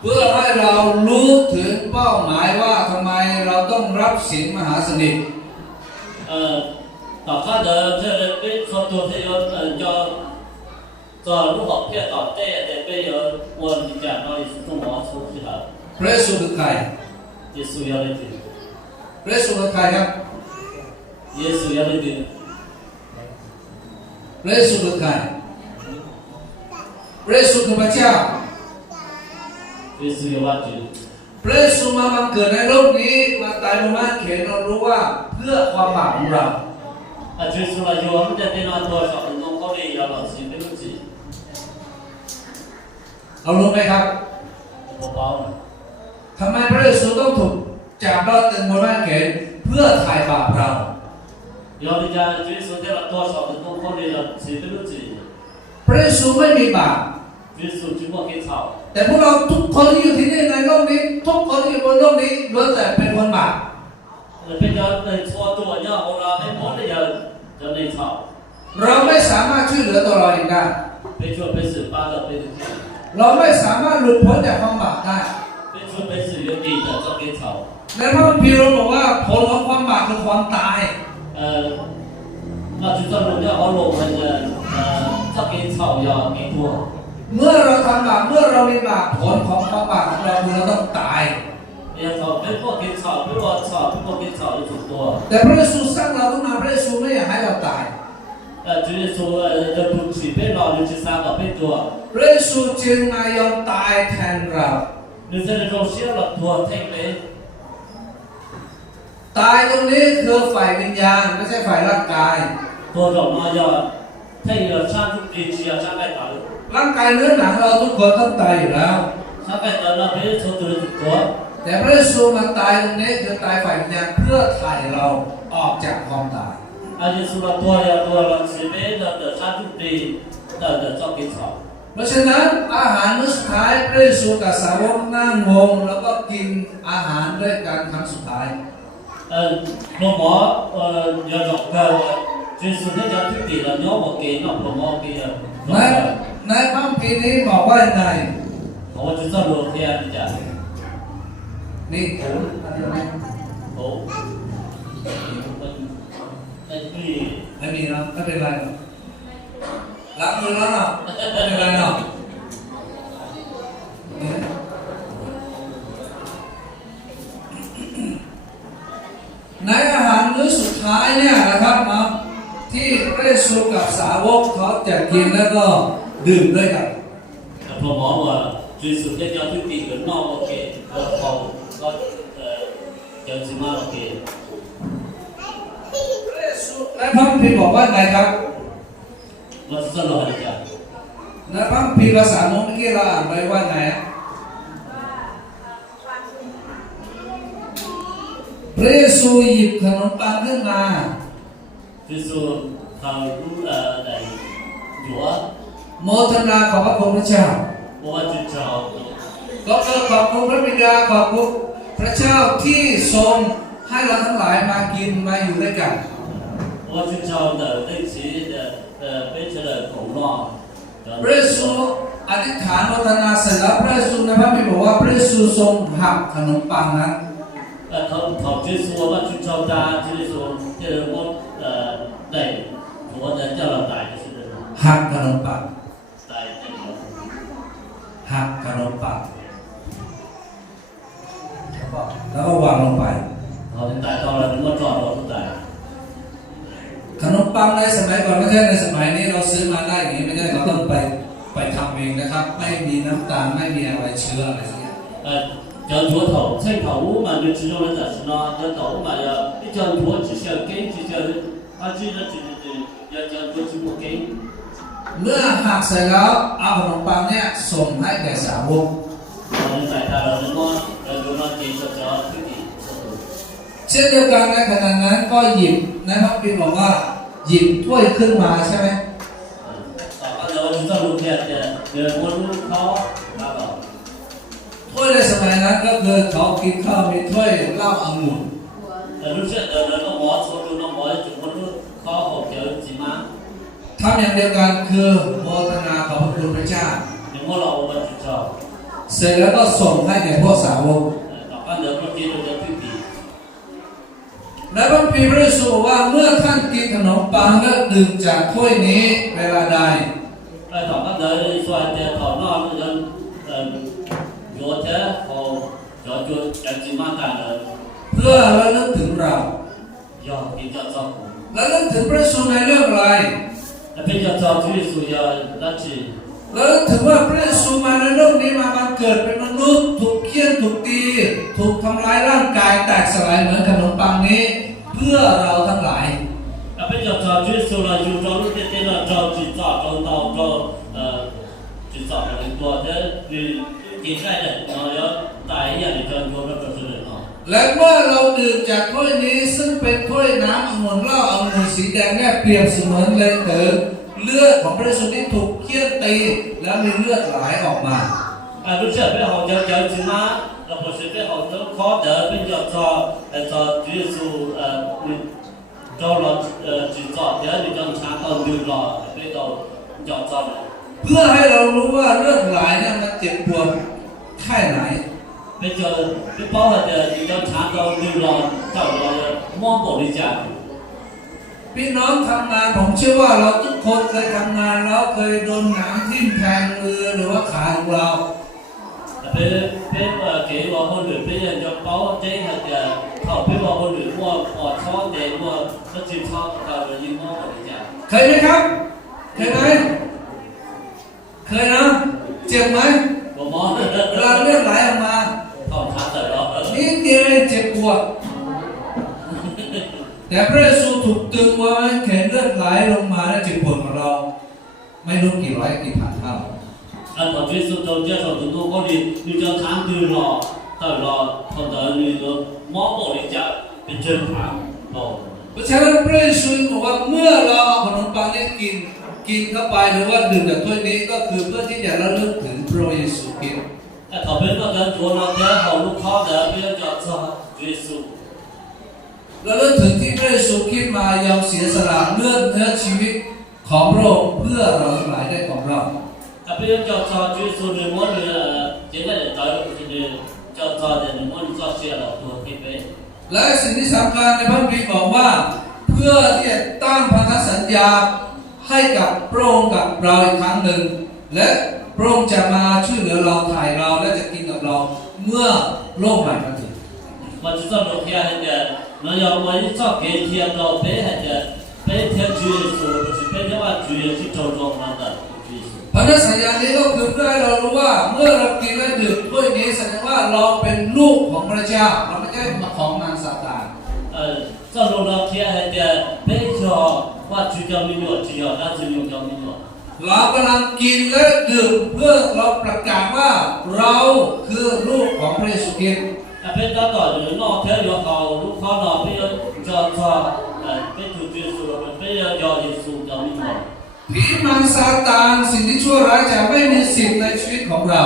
เพื่อให้เรารู้ถึงเป้าหมายว่าทำไมเราต้องรับศีลมหาสนิท打开的这边说多是有叫如何骗到这的被有我们讲到的是中国出去了。พระเยซูคือใคร耶稣要的对。พระเยซูคือใครครับ耶稣要的对。พระเยซูคือใครพระเยซูคือพระเจ้า耶稣要ว่าจุพระเยซูมาบังเกิดในโลกนี้มาตายบนไม้กางเขนเรารู้ว่าเพื่อความบาปของเรา耶稣来有我们在地上多少很多高丽要老师没问题เรารู้ไหมครับ我包了ทำไมพระเยซูต้องถูกจับเราตึงบนไม้กางเขนเพื่อไถ่บาปเรา要人家耶稣在了多少很多高丽要谁没问题พระเยซูไม่มีบาป耶稣只不过给吵แต่พวกเราทุกคนที่อยู่ที่นี่ในโลกนี้ทุกคนที่อยู่บนโลกนี้ล้วนแต่เป็นคนบาปเป็นเราในชั่วตัวเนี่ยของเราไม่หมดเลยจะใน吵เราไม่สามารถช่วยเหลือตัวเราเองได้被说被死八个被死เราไม่สามารถหลุดพ้นจากความบาปได้被说被死有底的就给吵ในพระคัมภีร์เราบอกว่าผลของความบาปคือความตาย那就算荣耀和荣那个จะ给吵要给多เมื่อเราทำบาปเมื่อเรามีบาปผลของความบาปของเราคือเราต้องตายแต่พระเยซูสร้างเราขึ้นมาพระเยซูไม่อยากให้เราตาย就是说จะถูกฉีดเป็นหลอดหรือจะสร้างกับเป็นตัวพระเยซูจึงมายอมตายแทนเราหรือจะเราเชื่อหลักตัวเท่งเลยตายตรงนี้คือฝ่ายวิญญาณไม่ใช่ฝ่ายร่างกายตัวเรามาอย่าให้เราสร้างทุกปีเชียร์สร้างไปต่อร่างกายเนื้อหนังเราทุกคนต้องตายอยู่แล้วสร้างไปต่อเราไม่ได้โทษตัวตัวแต่พระเยซูมาตายตรงนี้คือตายฝ่ายวิญญาณเพื่อไถ่เราออกจากความตายเยซูเราตัวเราเสียไปเราเดือดสร้างทุกปีเราเดือดจอกกินสอบเพราะฉะนั้นอาหารมื้อสุดท้ายพระเยซูกับสาวกนั่งวงแล้วก็กินอาหารด้วยกันครั้งสุดท้ายหมออย่าหลอกเราเยซูที่จะทุกปีเราเนาะบอกเกณฑ์เนาะหมอเกณฑ์ในพระคัมภีร์นี้บอกว่าไงเขาจะต้องรู้แค่นี้จ้ะนี่โอ้ไม่มีเนาะไม่เป็นไรเนาะล้างมือแล้วเนาะไม่เป็นไรเนาะในอาหารมื้อสุดท้ายเนี่ยนะครับเนาะที่พระเยซูกับสาวกเขาจะกินแล้วก็ดื่มด้วยกันพอหมอว่าจุดสุดที่จะทุกปีก็นอกโอเคก็เขาก็จะจิมาโอเคและพระคัมภีร์บอกว่าไงครับว่าจะรออะไรกันในพระคัมภีร์ภาษาโน้นเมื่อกี้เราอ่านไว้ว่าไงพระเยซูหยิบขนมปังขึ้นมาพระเยซูเขารู้อะไรอยู่ว่าโมทนาขอบพระคุณพระเจ้าว่าจะเจ้าก็ขอบคุณพระบิดาขอบคุณพระเจ้าที่ทรงให้เราทั้งหลายมากินมาอยู่ด้วยกันว่าจะเจ้าเดินได้สีเป็นเฉลิมของเราพระเยซูอธิษฐานโมทนาเสร็จแล้วพระเยซูในพระคัมภีร์บอกว่าพระเยซูทรงหักขนมปังนั้นเขาจะ说ว่าจะเจ้าตาจะ说这个我ได้我的叫เราตายก็คือหักขนมปังหักขนมปังแล้วก็วางลงไปเขาจะตายตอนเราเมื่อจอดเราตายขนมปังในสมัยก่อนไม่ใช่ในสมัยนี้เราซื้อมาได้อย่างนี้ไม่ได้เราต้องไปทำเองนะครับไม่มีน้ำตาลไม่มีอะไรเชื้ออะไรสักอย่าง叫ถั่ว头菜头嘛就只用来咋是呢叫头嘛要你叫ถั่只需要给就叫这个要叫ถั่只不给เมื่อหักเสร็จแล้วเอาขนมปังเนี่ยส่งให้แก่สาวกเช่นเดียวกันในขณะนั้นก็หยิบในพระคัมภีร์บอกว่าหยิบถ้วยขึ้นมาใช่ไหมถ้วยในสมัยนั้นก็คือเขากินข้าวมีถ้วยเหล้าองุ่นทำอย่างเดียวกันคือโมทนาขอบพระคุณพระเจ้า我老我们知道， เสร็จแล้วก็ส่งให้แก่พวกสาวก 老干的不接着的对比。 และพระพีพระเยซูบอกว่าเมื่อท่านกินขนมปังและดื่มจากถ้วยนี้เวลาใด 老干的说的讨论人，昨天和早就要去马干的， เพื่อระลึกถึงเรา 要比较照顾， ระลึกถึงพระเยซูในเรื่องอะไร 那比较照顾是要那是。 ระลึกถึงว่าพระเยซูมาในโลกนี้มาบังเกิดเป็นมนุษย์ถูกเฆี่ยนถูกตีถูกทำร้ายร่างกายแตกสลายเหมือนขนมปังนี้ เพื่อเราทั้งหลาย 比较早就说了，有朝路的在那着急早着到着就早的多的现在的要大一样的专注的不是人啊。 และเมื่อเราดื่มจากถ้วยนี้ซึ่งเป็นถ้วยน้ำองุ่นเหล้าองุ่นสีแดงเนี่ยเปรียบเสมือนเลยเถิดเลือดของพระเยซูที่ถูกเฆี่ยนตีแล้วมีเลือดไหลออกมา 不是被好叫什么？不是被好多考的，被叫找就是找了制造的，你讲查到流了，被到叫找的。 เพื่อให้เรารู้ว่าเลือดไหลเนี่ยมันเจ็บปวดแค่ไหน 被叫被包的，你讲查到流了，找了摸过的家。 พี่น้องทำงานผมเชื่อว่าเราทุกคนเคยทำงานแล้วเคยโดนหนามทิ่มแทงมือหรือว่าขาของเรา 给我们女别人就包这个的，好比我们女我操的我就操到了一摸过的家。 เคยไหมครับ เคยไหมเคยนะเจ็บไหม 我摸 เวลาเลือดไหลออกมา 好查的了。 นิดเดียวเองเจ็บปวดแต่พระเยซูถูกตึงไว้เข็นเลือดไหลลงมาและเจ็บปวดของเรา ไม่รู้กี่ร้อยกี่พันเท่า 我最初都介绍很多我的，你叫长久了，到了后头你就摸过的家变正常哦。 เพราะฉะนั้นพระเยซูบอกว่าเมื่อเราเอาขนมปังนี้กินเข้าไปหรือว่าดื่มจากถ้วยนี้ก็คือเพื่อที่จะระลึกถึงพระเยซูคริสต์ 头边那个做那个好路考的，不要叫做耶稣。 ระลึกถึงที่พระเยซูคริสต์มายอมเสียสละเลือดเนื้อชีวิตของพระองค์เพื่อเราทั้งหลายได้ของเรา 不要叫做耶稣的我的现在的道理就是叫做的我的做些了多配备。 และสิ่งที่สำคัญในพระคัมภีร์บอกว่า เพื่อที่จะตั้งพันธสัญญาให้กับพระองค์กับเราอีกครั้งหนึ่ง และพระองค์จะมาช่วยเหลือเราถ่ายเราและจะกินกับเราเมื่อโลกใหม่มาถึง 我知道昨天的，那要我一早给天到北还的，北天主耶稣不是北天话主耶稣周中那的主耶稣。 พันธสัญญานี้ก็คือเพื่อให้เรารู้ว่าเมื่อเรากินและดื่มถ้วยนี้แสดงว่าเราเป็นลูกของพระเจ้าเราไม่ใช่มาของนางซาตาน 照着那天还的北条我主教民乐，只要那是用教民乐。 เรากำลังกินและดื่มเพื่อเราประกาศว่าเราคือลูกของพระเยซูคริสต์ 北到到人那天要好，如考那北要叫他北主耶稣了，北要叫耶稣教民乐。 ผีมารซาตานสิ่งที่ชั่วร้ายจะไม่มีสิทธิ์ในชีวิตของเรา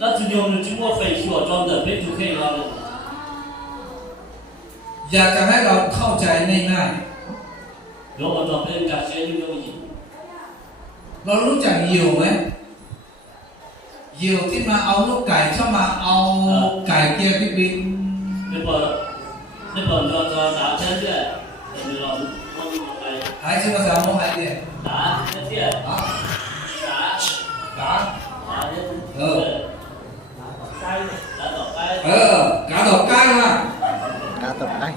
那就用的经过废墟装的北主可以了。 อยากจะให้เราเข้าใจง่าย 如果到北感谢你有意， ๆเรารู้จักเหยี่ยวไหมเหยี่ยวที่มาเอาลูกไก่เข้ามาเอาไก่เกียร์บิ๊ก 那个要找啥钱的，那个我们来 ๆหายชื่อภาษาโมหายเนี่ย 打那店 อ่ะ 打 กา 打的，打到该。 กาดอกก้ามา การตกไอ้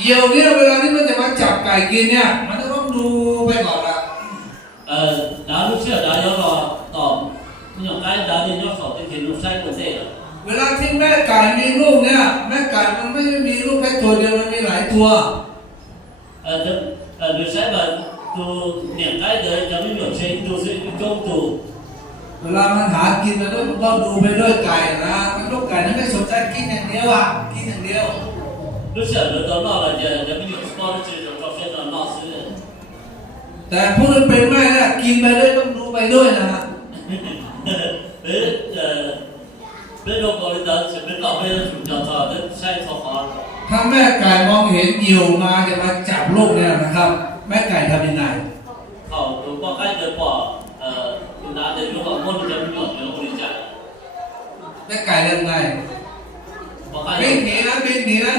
เหยี่ยวเนี่ยเวลาที่มันจะมาจับไก่กินเนี่ยมันจะต้องดูไปก่อนละ 然后是然后到那种该打的要少的给路晒过这个， เวลาที่แม่ไก่มีลูกเนี่ยแม่ไก่มันไม่ได้มีลูกแค่ตัวเดียวมันมีหลายตัว 路晒吧都两该的，咱们有钱都是中途。 เวลามันหากินมันต้องดูไปด้วยไก่นะมันลูกไก่นั้นไม่สนใจกินอย่างเดียวอ่ะกินอย่างเดียว 路晒了到闹了，咱们有包的这种照片上闹死人。 แต่ผู้นั้นเป็นแม่เนี่ยกินไปด้วยต้องดูไปด้วยนะฮะ 别说搞的咱是别搞别的主教他这晒草花。 ถ้าแม่ไก่มองเห็นเหยี่ยวมาจะมาจับลูกเนี่ยนะครับแม่ไก่ทำยังไง 好，如果爱的话，拿的如果我们咱们有แม่ไก่เรื่องไง 我看 บินหนีนะบินหนีนะ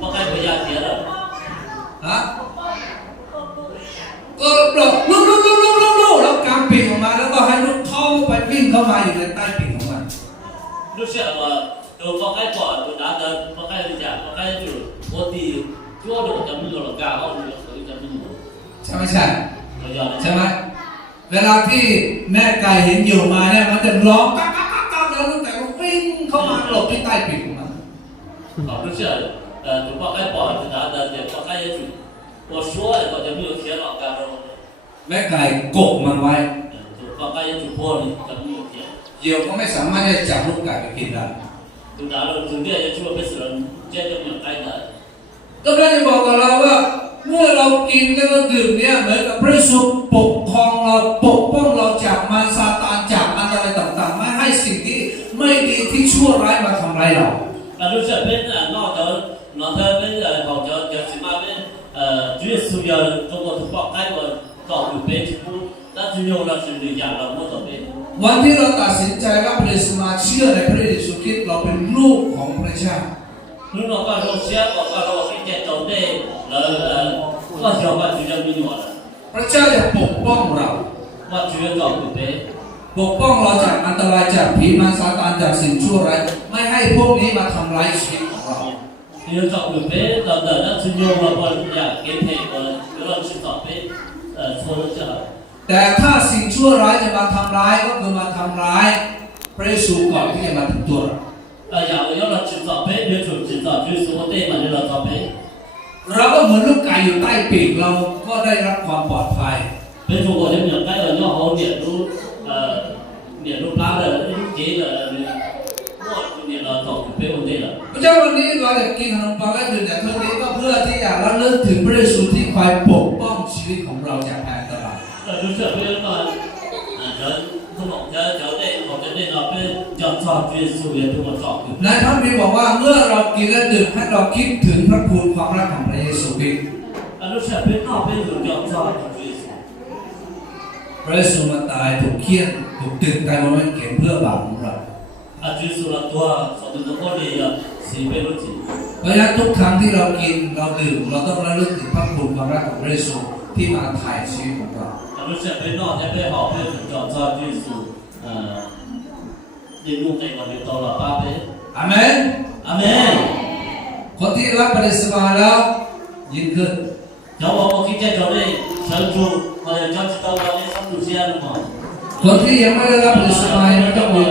我看回家别了， ฮะก็หลบลุกแล้วกางปีกออกมาแล้วก็ให้ลูกเข้าไปวิ่งเข้ามาอยู่ในใต้ปีกของมัน 就是我放开跑，我拿着放开回家，放开就是我的左手就没有了，干好就就没有， ใช่ไหมใช่ 我要 ใช่ไหมเวลาที่แม่ไก่เห็นอยู่มาเนี่ยมันจะร้องกักแล้วลูกไก่ก็วิ่งเข้ามาหลบที่ใต้ปีกของมัน 好就是就放开跑就拿着就放开就我说的我就没有贴了，干好。 แม่ไก่กกมันไว้ 就放开就破了，就没有贴。 เหยี่ยวก็ไม่สามารถที่จะจับลูกไก่ไปกินได้ 就拿了酒店也做没死人，这就没有挨的。 ก็ได้บอกกับเราว่าเมื่อเรากินแล้วก็ดื่มเนี่ยเหมือนกับพระเยซูปกครองเราปกป้องเราจากมารซาตานจากอันตรายต่างๆไม่ให้สิ่งที่ไม่ดีที่ชั่วร้ายมาทำร้ายเรา 那就是跟那边好像就是那边主要是要中国同胞开过到处北部，那只有那是养了我这边。 วันที่เราตัดสินใจรับพระเยซูมาเชื่อในพระเยซูคริสต์เราเป็นลูกของพระเจ้า 如果讲说先我讲说我跟见走的我小我就叫没有了， พระเจ้าจะปกป้องเรา 我主要到处北。 ปกป้องเราจากอันตรายจากผีมารซาตานจากสิ่งชั่วร้ายไม่ให้พวกนี้มาทำร้ายชีวิตของเรา 你要找准备，那只有我人家给配我，有人去找备，错了就好。 แต่ถ้าสิ่งชั่วร้ายจะมาทำร้ายก็คือมาทำร้ายพระเยซูก่อนที่จะมาถึงตัวเรา 要人去找备，就去找，就是我对嘛，就要找备。 เราก็เหมือนลูกไก่อยู่ใต้ปีกเราก็ได้รับความปลอดภัย 比如说我这边该要要好脸都拉的，结的，我你了找备我对了。 พระเจ้าวันนี้เราจะกินขนมปังและดื่มแต่เท่านี้ก็เพื่อที่อยากระลึกถึงพระเยซูที่คอยปกป้องชีวิตของเราจากภัยอันตราย 就是为了人不懂得交代，我在那边叫找耶稣也对我找。 ในพระคัมภีร์บอกว่าเมื่อเรากินและดื่มให้เราคิดถึงพระคุณความรักของพระเยซูคริสต์ 就是被那边有叫找耶稣。 พระเยซูมาตายถูกเคี่ยนถูกตึงตายบนไม้กางเขนเพื่อบาปของเรา 耶稣了多，所以那我哋要是被路子。 เพราะฉะนั้นทุกครั้งที่เรากินเราดื่มเราต้องระลึกถึงพระคุณความรักของพระเยซูที่มาถ่ายชีวิตของเรา 就是被那在被好被叫找耶稣，一路给我哋到了八倍。 อาเมน 阿门。 คนที่รับปฏิสมาแล้วยิ่งขึ้น 叫我听见叫你神主，我要叫知道我的神主先了嘛。 คนที่ยังไม่ได้รับปฏิสมายัง